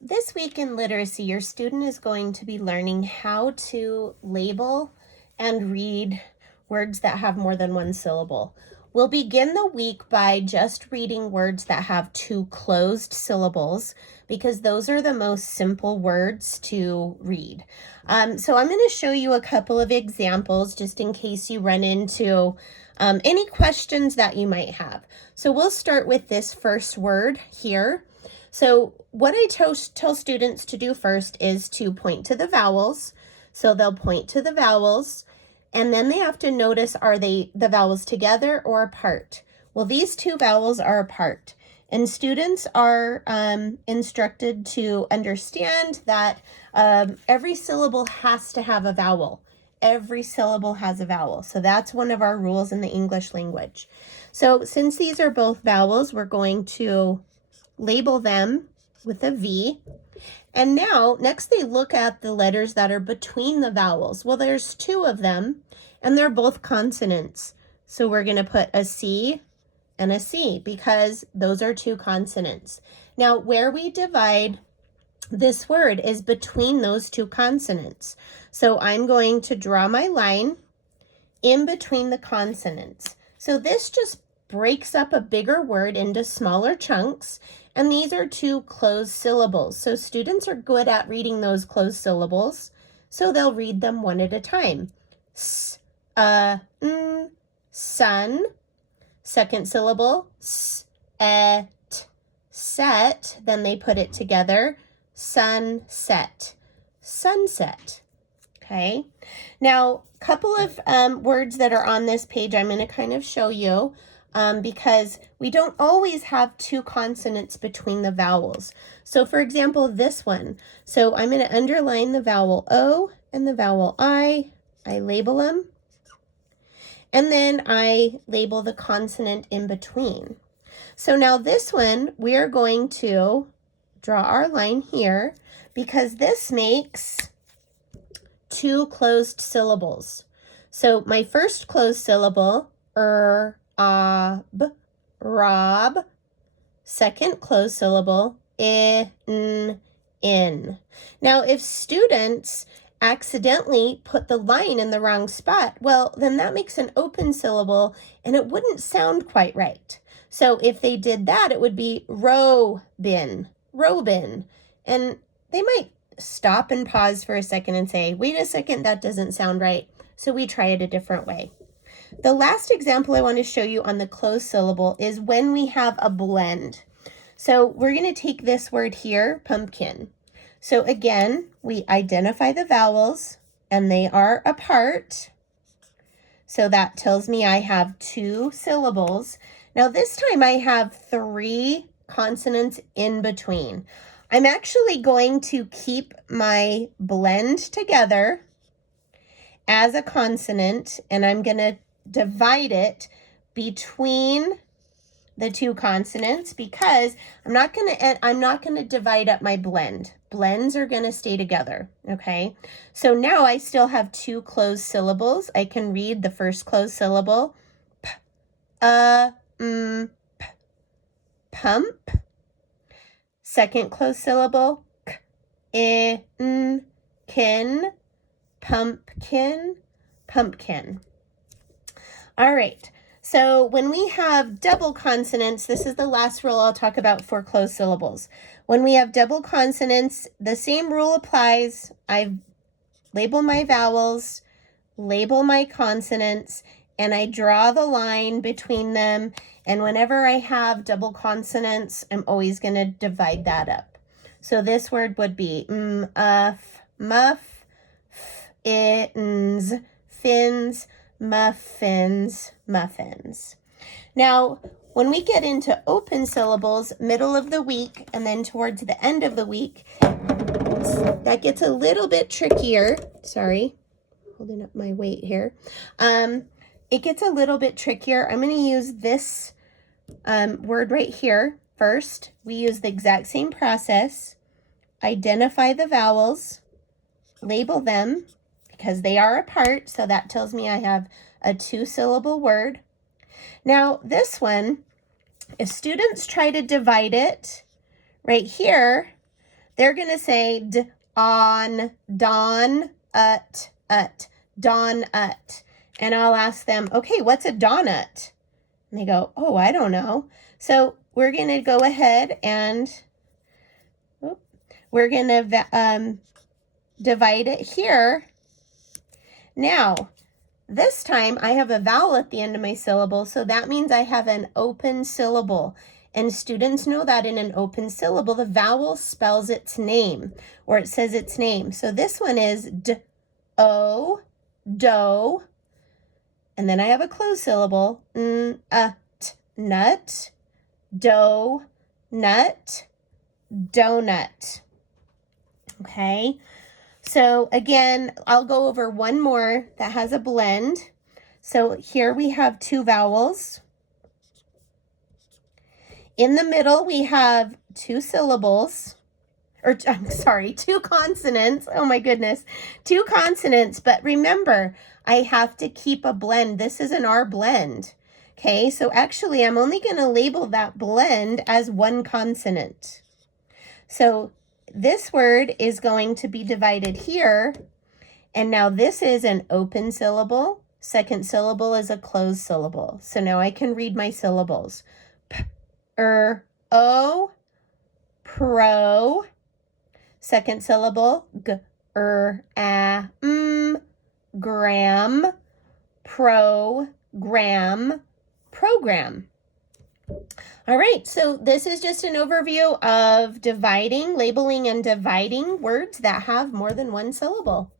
This week in literacy, your student is going to be learning how to label and read words that have more than one syllable. We'll begin the week by just reading words that have two closed syllables because those are the most simple words to read. So I'm going to show you a couple of examples just in case you run into any questions that you might have. So we'll start with this first word here. So what I tell students to do first is to point to the vowels. So they'll point to the vowels, and then they have to notice, are the vowels together or apart? Well, these two vowels are apart, and students are instructed to understand that every syllable has to have a vowel. Every syllable has a vowel. So that's one of our rules in the English language. So since these are both vowels, we're going to label them with a V. And now, next they look at the letters that are between the vowels. Well, there's two of them, and they're both consonants. So we're going to put a C and a C because those are two consonants. Now, where we divide this word is between those two consonants. So I'm going to draw my line in between the consonants. So this just breaks up a bigger word into smaller chunks, and these are two closed syllables. So students are good at reading those closed syllables, so they'll read them one at a time. S, n, sun. Second syllable, s, et, set. Then they put it together, sunset, sunset. Okay, now a couple of words that are on this page I'm going to kind of show you because we don't always have two consonants between the vowels. So for example, this one. So I'm going to underline the vowel O and the vowel I label them, and then I label the consonant in between. So now this one, we are going to draw our line here because this makes two closed syllables. So my first closed syllable, rob. Second closed syllable, in. Now, if students accidentally put the line in the wrong spot, well, then that makes an open syllable and it wouldn't sound quite right. So if they did that, it would be robin. And they might stop and pause for a second and say, wait a second, that doesn't sound right. So we try it a different way. The last example I want to show you on the closed syllable is when we have a blend. So we're going to take this word here, pumpkin. So again, we identify the vowels and they are apart. So that tells me I have two syllables. Now this time I have three consonants in between. I'm actually going to keep my blend together as a consonant, and I'm going to divide it between the two consonants because I'm not going to divide up my blend. Blends are going to stay together, okay? So now I still have two closed syllables. I can read the first closed syllable, p, p, pump. Second closed syllable, k, in, kin, pumpkin, pumpkin. All right, so when we have double consonants, this is the last rule I'll talk about for closed syllables. When we have double consonants, the same rule applies. I label my vowels, label my consonants, and I draw the line between them. And whenever I have double consonants, I'm always going to divide that up. So this word would be muff, ins, fins, muffins, muffins. Now, when we get into open syllables, middle of the week, and then towards the end of the week, that gets a little bit trickier. Sorry, holding up my weight here. It gets a little bit trickier. I'm going to use this word right here first. We use the exact same process. Identify the vowels, label them because they are apart, so that tells me I have a two-syllable word. Now this one, if students try to divide it right here, they're going to say don, donut. And I'll ask them, okay, what's a donut? And they go, oh, I don't know. So we're going to go ahead and we're going to divide it here. Now, this time I have a vowel at the end of my syllable, so that means I have an open syllable. And students know that in an open syllable, the vowel spells its name, or it says its name. So this one is d-o, dough. And then I have a closed syllable, nut, dough, nut, donut. Okay, so again, I'll go over one more that has a blend. So here we have two vowels. In the middle, we have two syllables, or I'm sorry, two consonants. Oh my goodness, two consonants. But remember, I have to keep a blend. This is an R blend. Okay, so actually I'm only going to label that blend as one consonant. So this word is going to be divided here. And now this is an open syllable. Second syllable is a closed syllable. So now I can read my syllables. O, pro. Second syllable, gram, program, program. All right, so this is just an overview of dividing, labeling, and dividing words that have more than one syllable.